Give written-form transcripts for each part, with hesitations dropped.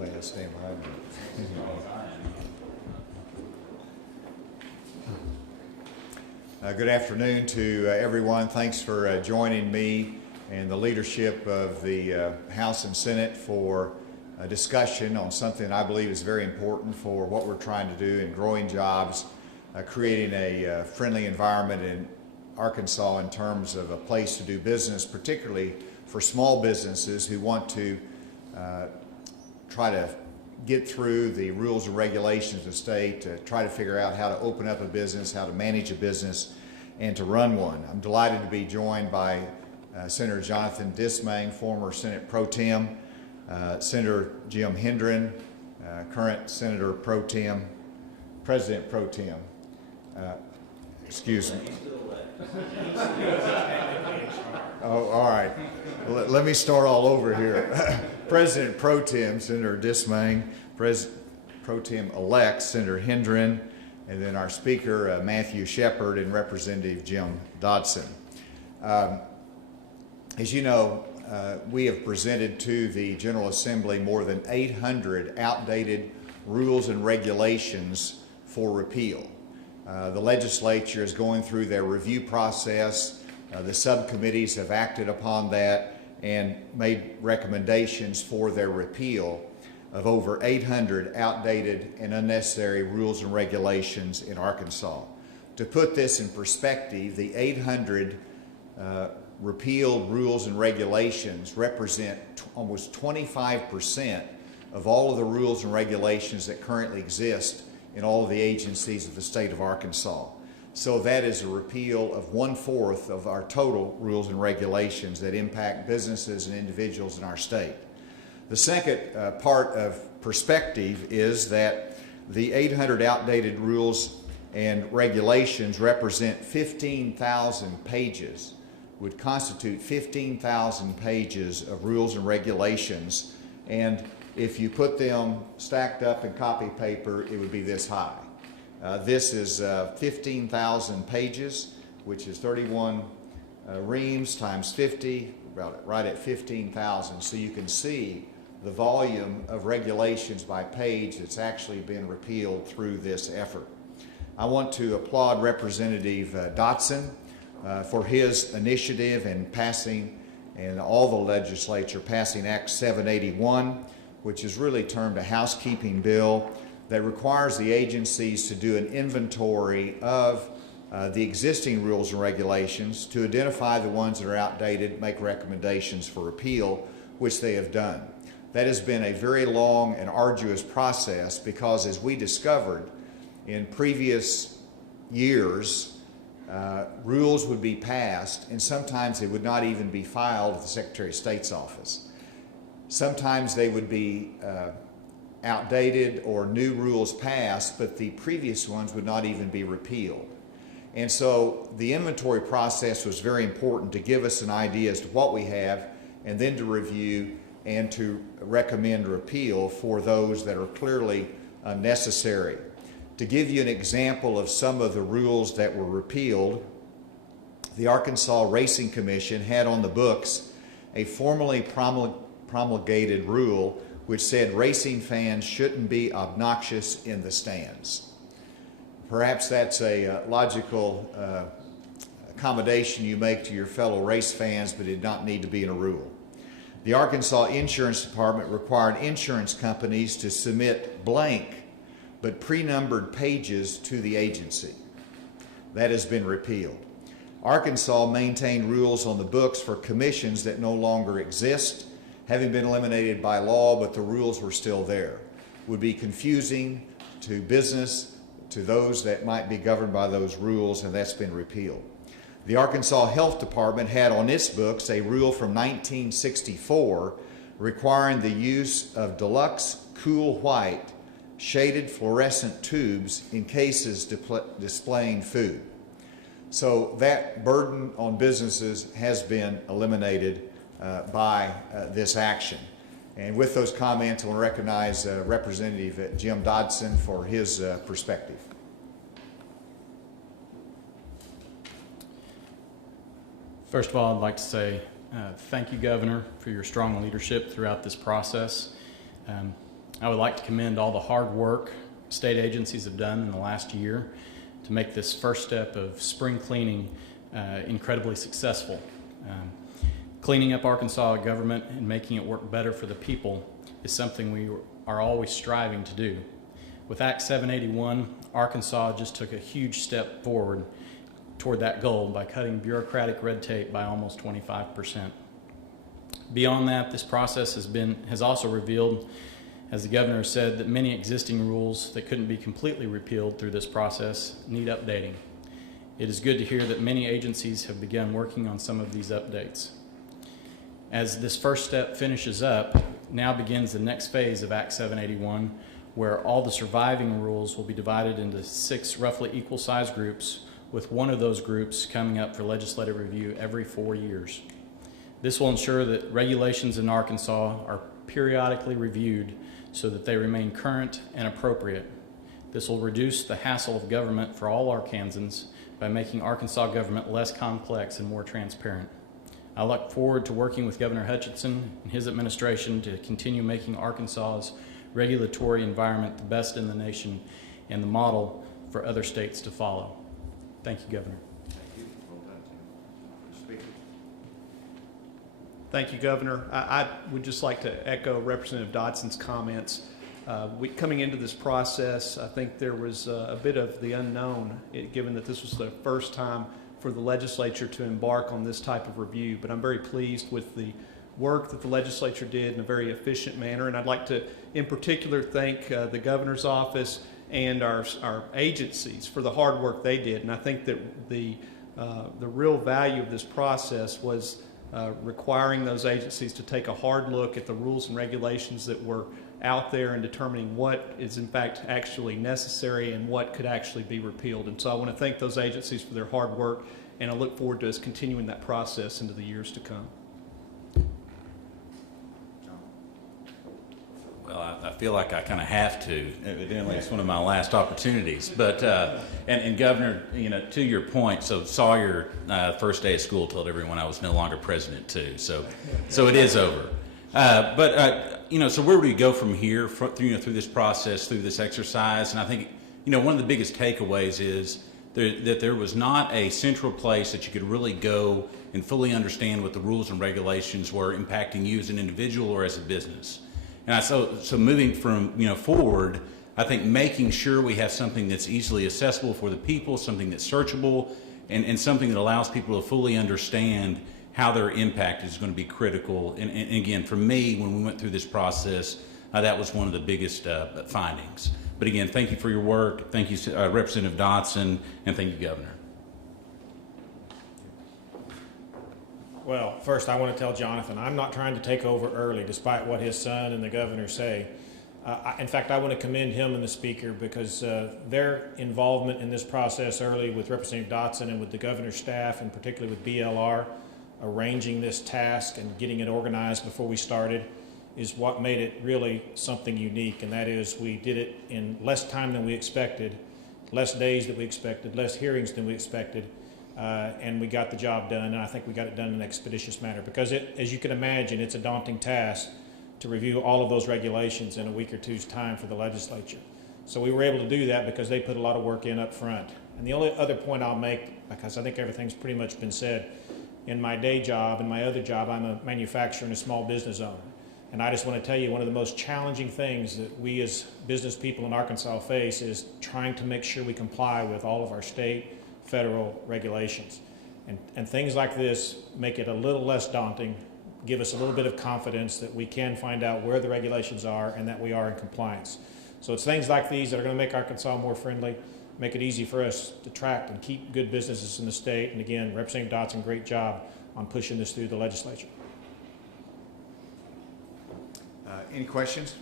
Somebody has to stand behind me. Good afternoon to everyone. Thanks for joining me and the leadership of the House and Senate for a discussion on something I believe is very important for what we're trying to do in growing jobs, creating a friendly environment in Arkansas in terms of a place to do business, particularly for small businesses who want to try to get through the rules and regulations of the state, to try to figure out how to open up a business, how to manage a business, and to run one. I'm delighted to be joined by Senator Jonathan Dismang, former Senate Pro Tem, Senator Jim Hendren, current Senator Pro Tem, President Pro Tem. Excuse me. Oh, all right. Let me start all over here. President Pro Tem, Senator Dismang, Pro Tem-elect, Senator Hendren, and then our Speaker, Matthew Shepard, and Representative Jim Dodson. As you know, we have presented to the General Assembly more than 800 outdated rules and regulations for repeal. The legislature is going through their review process. The subcommittees have acted upon that and made recommendations for their repeal of over 800 outdated and unnecessary rules and regulations in Arkansas. To put this in perspective, the 800 repealed rules and regulations represent almost 25% of all of the rules and regulations that currently exist in all of the agencies of the state of Arkansas. So that is a repeal of 1/4 of our total rules and regulations that impact businesses and individuals in our state. The second part of perspective is that the 800 outdated rules and regulations represent 15,000 pages, would constitute 15,000 pages of rules and regulations, and if you put them stacked up in copy paper, it would be this high. This is 15,000 pages, which is 31 reams times 50, about right at 15,000. So you can see the volume of regulations by page that's actually been repealed through this effort. I want to applaud Representative Dodson for his initiative in passing, and all the legislature passing Act 781, which is really termed a housekeeping bill that requires the agencies to do an inventory of the existing rules and regulations, to identify the ones that are outdated, make recommendations for repeal, which they have done. That has been a very long and arduous process because, as we discovered in previous years, rules would be passed and sometimes they would not even be filed at the Secretary of State's office. Sometimes they would be outdated or new rules passed, but the previous ones would not even be repealed. And so the inventory process was very important to give us an idea as to what we have, and then to review and to recommend repeal for those that are clearly unnecessary. To give you an example of some of the rules that were repealed, the Arkansas Racing Commission had on the books a formally promulgated rule which said racing fans shouldn't be obnoxious in the stands. Perhaps that's a logical accommodation you make to your fellow race fans, but it did not need to be in a rule. The Arkansas Insurance Department required insurance companies to submit blank but pre-numbered pages to the agency. That has been repealed. Arkansas maintained rules on the books for commissions that no longer exist, having been eliminated by law, but the rules were still there. Would be confusing to business, to those that might be governed by those rules, and that's been repealed. The Arkansas Health Department had on its books a rule from 1964 requiring the use of deluxe cool white shaded fluorescent tubes in cases displaying food. So that burden on businesses has been eliminated by this action. And with those comments, I want to recognize Representative Jim Dodson for his perspective. First of all, I'd like to say thank you, Governor, for your strong leadership throughout this process. I would like to commend all the hard work state agencies have done in the last year to make this first step of spring cleaning incredibly successful. Cleaning up Arkansas government and making it work better for the people is something we are always striving to do. With Act 781, Arkansas just took a huge step forward toward that goal by cutting bureaucratic red tape by almost 25%. Beyond that, this process has also revealed, as the governor said, that many existing rules that couldn't be completely repealed through this process need updating. It is good to hear that many agencies have begun working on some of these updates. As this first step finishes up, now begins the next phase of Act 781, where all the surviving rules will be divided into 6 roughly equal-sized groups, with one of those groups coming up for legislative review every 4 years. This will ensure that regulations in Arkansas are periodically reviewed so that they remain current and appropriate. This will reduce the hassle of government for all Arkansans by making Arkansas government less complex and more transparent. I look forward to working with Governor Hutchinson and his administration to continue making Arkansas's regulatory environment the best in the nation and the model for other states to follow. Thank you, Governor. Thank you. Well done, Tim. Speaker. Thank you, Governor. I would just like to echo Representative Dodson's comments. Coming into this process, I think there was a bit of the unknown, given that this was the first time for the legislature to embark on this type of review. But I'm very pleased with the work that the legislature did in a very efficient manner. And I'd like to, in particular, thank the governor's office and our agencies for the hard work they did. And I think that the real value of this process was requiring those agencies to take a hard look at the rules and regulations that were out there and determining what is in fact actually necessary and what could actually be repealed. And so I want to thank those agencies for their hard work, and I look forward to us continuing that process into the years to come. Well, I feel like I kind of have to. Evidently, it's one of my last opportunities. But and Governor, to your point, so Sawyer, first day of school, told everyone I was no longer president too. So it is over. So where do we go from here through this process, through this exercise? And I think one of the biggest takeaways is that there was not a central place that you could really go and fully understand what the rules and regulations were impacting you as an individual or as a business. And so moving from forward, I think making sure we have something that's easily accessible for the people, something that's searchable, and something that allows people to fully understand how their impact is going to be critical. And again, for me, when we went through this process, that was one of the biggest findings. But again, thank you for your work. Thank you, Representative Dodson, and thank you, Governor. Well, first I want to tell Jonathan, I'm not trying to take over early, despite what his son and the governor say. In fact, I want to commend him and the speaker because their involvement in this process early with Representative Dodson and with the governor's staff, and particularly with BLR, arranging this task and getting it organized before we started, is what made it really something unique. And that is, we did it in less time than we expected, less days than we expected, less hearings than we expected. And we got the job done, and I think we got it done in an expeditious manner because as you can imagine, it's a daunting task to review all of those regulations in a week or two's time for the legislature. So we were able to do that because they put a lot of work in up front. And the only other point I'll make, because I think everything's pretty much been said, in my day job and my other job, I'm a manufacturer and a small business owner. And I just want to tell you, one of the most challenging things that we as business people in Arkansas face is trying to make sure we comply with all of our state, federal regulations. And things like this make it a little less daunting, give us a little bit of confidence that we can find out where the regulations are and that we are in compliance. So it's things like these that are going to make Arkansas more friendly, make it easy for us to attract and keep good businesses in the state. And again, Representative Dodson, great job on pushing this through the legislature. Any questions?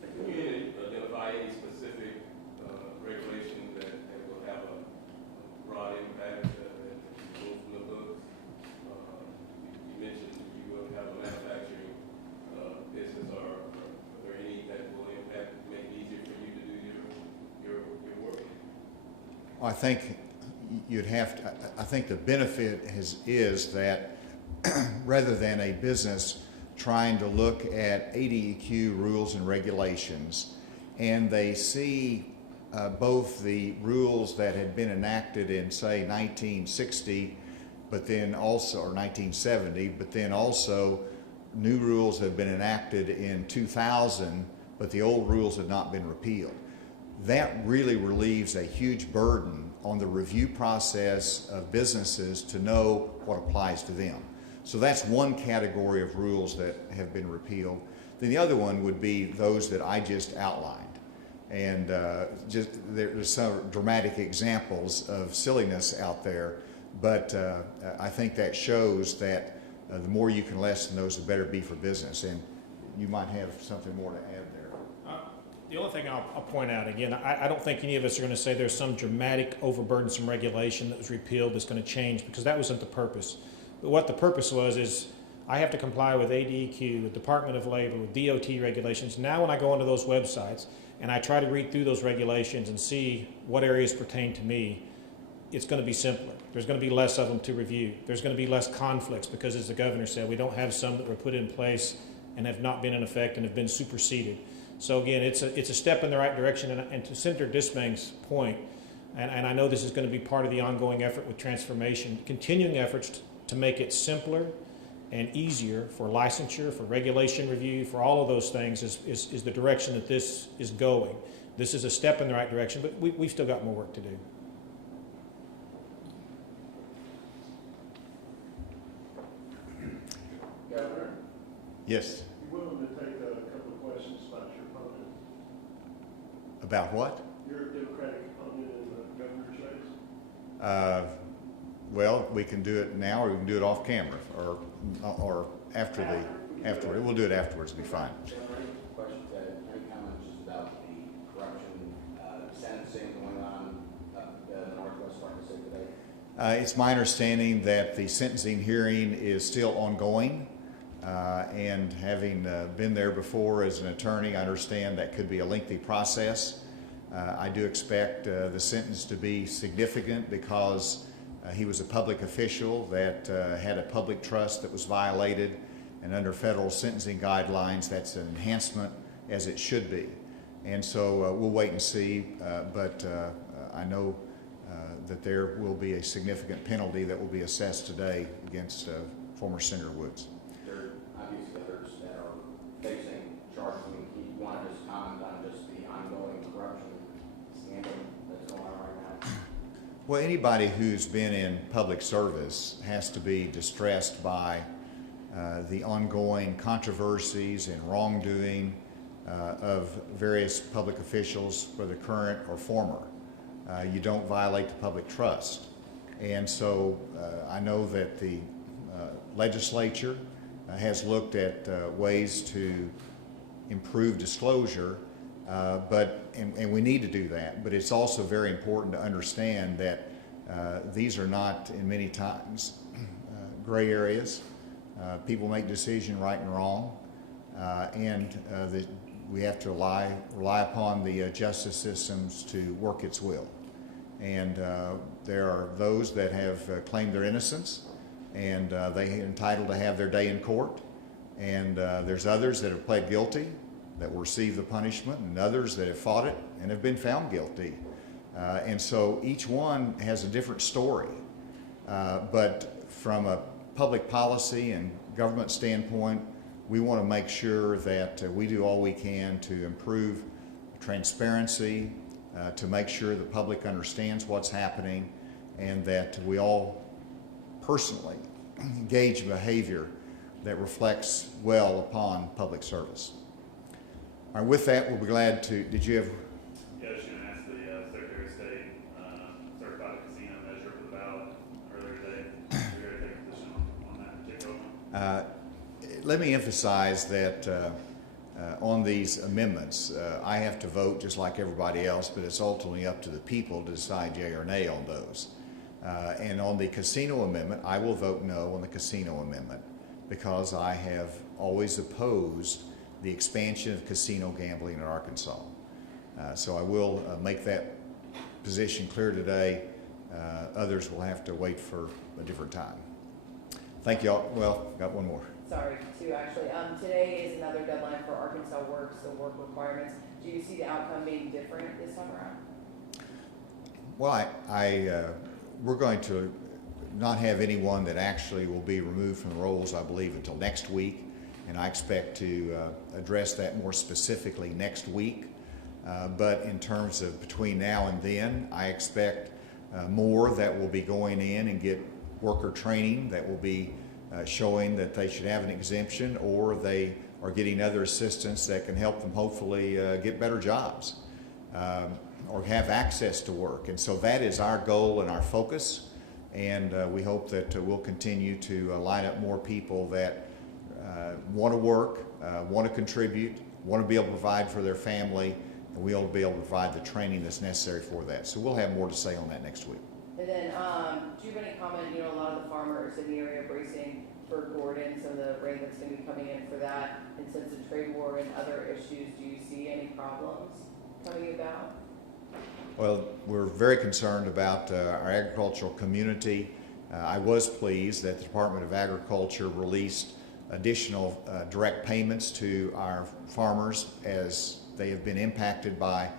Can you identify any specific regulations that will have a broad impact that go from the books? You mentioned you will have a manufacturing business. Are there any that will impact, make it easier for you to do your work? Well, I think you'd have to. I think the benefit is that rather than a business trying to look at ADEQ rules and regulations, and they see both the rules that had been enacted in, say, 1960, but then also, or 1970, but then also new rules have been enacted in 2000, but the old rules have not been repealed. That really relieves a huge burden on the review process of businesses to know what applies to them. So that's one category of rules that have been repealed. Then the other one would be those that I just outlined. And there's some dramatic examples of silliness out there, but I think that shows that the more you can lessen those, the better it be for business. And you might have something more to add there. The only thing I'll point out, again, I don't think any of us are going to say there's some dramatic overburdensome regulation that was repealed that's going to change, because that wasn't the purpose. But what the purpose was is I have to comply with ADEQ, with Department of Labor, with DOT regulations. Now when I go onto those websites and I try to read through those regulations and see what areas pertain to me, it's going to be simpler. There's going to be less of them to review. There's going to be less conflicts because, as the governor said, we don't have some that were put in place and have not been in effect and have been superseded. So again, it's a step in the right direction. And to Senator Dismang's point, and I know this is going to be part of the ongoing effort with transformation, continuing efforts to make it simpler and easier for licensure, for regulation review, for all of those things is the direction that this is going. This is a step in the right direction, but we've still got more work to do. Governor, Yes. you willing to take a couple of questions about your opponent? About what? Your Democratic opponent in the governor's race? Well, we can do it now, or we can do it off camera, or afterward. We'll do it afterwards. It'll be fine. Questions, any comments just about the corruption, sentencing going on up the northwest part of the state today? It's my understanding that the sentencing hearing is still ongoing, and having been there before as an attorney, I understand that could be a lengthy process. I do expect the sentence to be significant because he was a public official that had a public trust that was violated, and under federal sentencing guidelines, that's an enhancement as it should be. And so we'll wait and see, but I know that there will be a significant penalty that will be assessed today against former Senator Woods. There are obviously others that are facing charges. You want to just comment on just the ongoing corruption scandal that's going on right now? Well, anybody who's been in public service has to be distressed by the ongoing controversies and wrongdoing of various public officials, whether current or former. You don't violate the public trust. And so I know that the legislature has looked at ways to improve disclosure, and we need to do that, but it's also very important to understand that these are not, in many times, gray areas. People make decisions right and wrong, and we have to rely upon the justice systems to work its will. And there are those that have claimed their innocence, and they are entitled to have their day in court. And there's others that have pled guilty that will receive the punishment, and others that have fought it and have been found guilty. And so each one has a different story. But from a public policy and government standpoint, we want to make sure that we do all we can to improve transparency, to make sure the public understands what's happening, and that we all personally engage in behavior that reflects well upon public service. All right, with that, we'll be glad to, did you have? Yeah, I was going to ask the Secretary of State certified a casino measure for the ballot earlier today. Are you ready to take a position on that particular one? Let me emphasize that on these amendments, I have to vote just like everybody else, but it's ultimately up to the people to decide yea or nay on those. And on the casino amendment, I will vote no on the casino amendment because I have always opposed the expansion of casino gambling in Arkansas. So I will make that position clear today. Others will have to wait for a different time. Thank you all. Well, got one more. sorry, two actually. Today is another deadline for Arkansas Works, the work requirements. Do you see the outcome being different this time around? Well, we're going to not have anyone that actually will be removed from the rolls, I believe, until next week, and I expect to address that more specifically next week. But in terms of between now and then, I expect more that will be going in and get worker training that will be showing that they should have an exemption, or they are getting other assistance that can help them hopefully get better jobs or have access to work. And so that is our goal and our focus, and we hope that we'll continue to line up more people that want to work, want to contribute, want to be able to provide for their family, and we'll be able to provide the training that's necessary for that. So we'll have more to say on that next week. And then, do you have any comment, a lot of the farmers in the area are bracing for Gordon, so the rain that's going to be coming in for that, and since the trade war and other issues, do you see any problems coming about? Well, we're very concerned about our agricultural community. I was pleased that the Department of Agriculture released additional direct payments to our farmers as they have been impacted by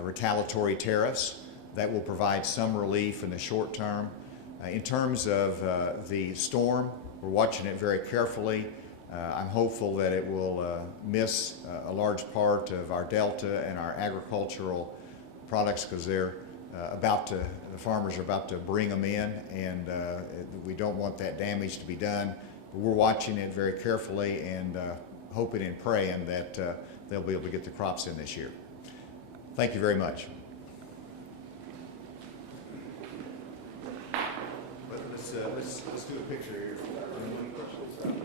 retaliatory tariffs. That will provide some relief in the short term. In terms of the storm, we're watching it very carefully. I'm hopeful that it will miss a large part of our delta and our agricultural products, because they're the farmers are about to bring them in, and we don't want that damage to be done. But we're watching it very carefully and hoping and praying that they'll be able to get the crops in this year. Thank you very much. Let's do a picture here.